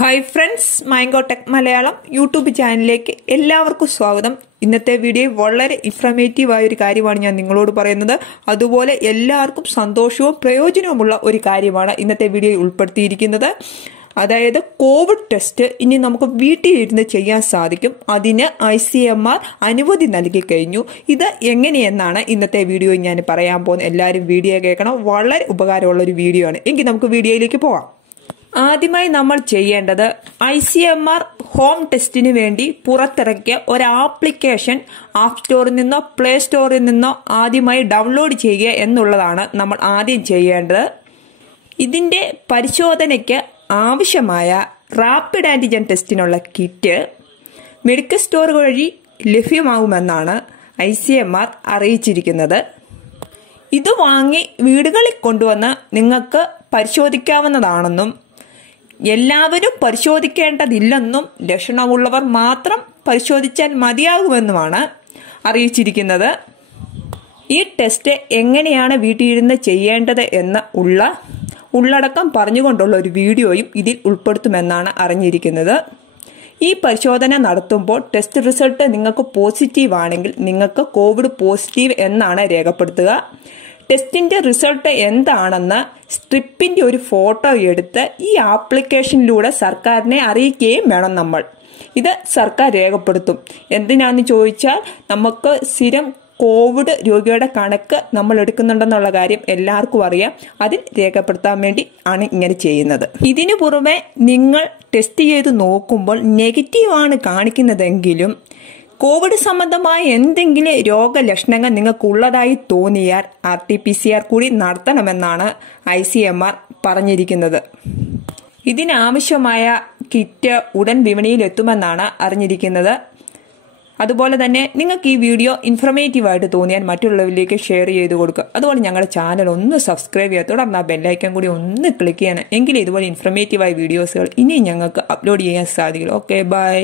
Hi friends, Mango Tech Malayalam YouTube ചാനലിലേക്ക് എല്ലാവർക്കും സ്വാഗതം. ഇന്നത്തെ വീഡിയോ വളരെ ഇൻഫർമേറ്റീവ് ആയ ഒരു കാര്യമാണ് ഞാൻ നിങ്ങളോട് പറയുന്നത്. അതുപോലെ എല്ലാവർക്കും സന്തോഷവും പ്രയോജനവുമുള്ള ഒരു കാര്യമാണ് ഇന്നത്തെ വീഡിയോയിൽ ഉൾപ്പെടുത്തിയിരിക്കുന്നത്. അതായത് കോവിഡ് ടെസ്റ്റ് ഇനി നമുക്ക് വീട്ടിൽ ഇരുന്ന് ചെയ്യാൻ സാധിക്കും. അതിന് ICMR അനുമതി നൽകി കഴിഞ്ഞു. ഇത് എങ്ങനെയെന്നാണ് ഇന്നത്തെ വീഡിയോയിൽ ഞാൻ പറയാൻ പോകുന്നത്. എല്ലാവരും വീഡിയോ കേൾക്കണം. വളരെ ഉപകാരമുള്ള ഒരു വീഡിയോ ആണ്. എങ്കിൽ നമുക്ക് വീഡിയോയിലേക്ക് പോകാം. ആദ്യമായി നമ്മൾ ചെയ്യേണ്ടത് ICMR ഹോം ടെസ്റ്റിന് വേണ്ടി പുറത്തിറക്കിയ ഒരു ആപ്ലിക്കേഷൻ ആപ്പ് സ്റ്റോറിൽ നിന്നോ പ്ലേ സ്റ്റോറിൽ നിന്നോ ആദ്യമായി ഡൗൺലോഡ് ചെയ്യുക എന്നുള്ളതാണ് നമ്മൾ ആദ്യം ചെയ്യേണ്ടത്. ഇതിന്റെ പരിശോധനയ്ക്ക് ആവശ്യമായ റാപ്പിഡ് ആന്റിജൻ ടെസ്റ്റിനുള്ള കിറ്റ് മെഡിക്കൽ സ്റ്റോർ വഴി ലഭ്യമാകുമെന്നാണ് ICMR അറിയിച്ചിരിക്കുന്നത്. ഇത് വാങ്ങി വീടുകളിൽ കൊണ്ടുവന്ന് നിങ്ങൾക്ക് പരിശോധിക്കാവുന്നതാണെന്നും എല്ലാവരും പരിശോധിക്കേണ്ടതില്ലെന്നും ലക്ഷണമുള്ളവർ മാത്രം പരിശോധിച്ചാൽ മതിയാകുമെന്നുമാണ് അറിയിച്ചിരിക്കുന്നത്. ഈ ടെസ്റ്റ് എങ്ങനെയാണ് വീട്ടിലിരുന്ന് ചെയ്യേണ്ടത് എന്ന് ഉള്ളടക്കം പറഞ്ഞുകൊണ്ടുള്ള ഒരു വീഡിയോയും ഇതിൽ ഉൾപ്പെടുത്തുമെന്നാണ് അറിഞ്ഞിരിക്കുന്നത്. ഈ പരിശോധന നടത്തുമ്പോൾ ടെസ്റ്റ് റിസൾട്ട് നിങ്ങൾക്ക് പോസിറ്റീവ് ആണെങ്കിൽ നിങ്ങൾക്ക് കോവിഡ് പോസിറ്റീവ് എന്നാണ് രേഖപ്പെടുത്തുക. ടെസ്റ്റിന്റെ റിസൾട്ട് എന്താണെന്ന് സ്ട്രിപ്പിന്റെ ഒരു ഫോട്ടോ എടുത്ത് ഈ ആപ്ലിക്കേഷനിലൂടെ സർക്കാരിനെ അറിയിക്കുകയും വേണം നമ്മൾ. ഇത് സർക്കാർ രേഖപ്പെടുത്തും. എന്തിനാന്ന് ചോദിച്ചാൽ നമുക്ക് സ്ഥിരം കോവിഡ് രോഗിയുടെ കണക്ക് നമ്മൾ എടുക്കുന്നുണ്ടെന്നുള്ള കാര്യം എല്ലാവർക്കും അറിയാം. അതിൽ രേഖപ്പെടുത്താൻ വേണ്ടി ആണ് ഇങ്ങനെ ചെയ്യുന്നത്. ഇതിനു പുറമെ നിങ്ങൾ ടെസ്റ്റ് ചെയ്ത് നോക്കുമ്പോൾ നെഗറ്റീവ് ആണ് കാണിക്കുന്നതെങ്കിലും കോവിഡ് സംബന്ധമായ എന്തെങ്കിലും രോഗലക്ഷണങ്ങൾ നിങ്ങൾക്കുള്ളതായി തോന്നിയാൽ RT-PCR കൂടി നടത്തണമെന്നാണ് ICMR പറഞ്ഞിരിക്കുന്നത്. ഇതിനാവശ്യമായ കിറ്റ് ഉടൻ വിപണിയിൽ എത്തുമെന്നാണ് അറിഞ്ഞിരിക്കുന്നത്. അതുപോലെ തന്നെ നിങ്ങൾക്ക് ഈ വീഡിയോ ഇൻഫർമേറ്റീവ് ആയിട്ട് തോന്നിയാൽ മറ്റുള്ളവരിലേക്ക് ഷെയർ ചെയ്ത് കൊടുക്കുക. അതുപോലെ ഞങ്ങളുടെ ചാനൽ ഒന്ന് സബ്സ്ക്രൈബ് ചെയ്യുക. തുടർന്ന് ആ ബെല്ലൈക്കൺ കൂടി ഒന്ന് ക്ലിക്ക് ചെയ്യണം. എങ്കിലും ഇതുപോലെ ഇൻഫർമേറ്റീവായ വീഡിയോസുകൾ ഇനി ഞങ്ങൾക്ക് അപ്ലോഡ് ചെയ്യാൻ സാധിക്കും. Okay, by.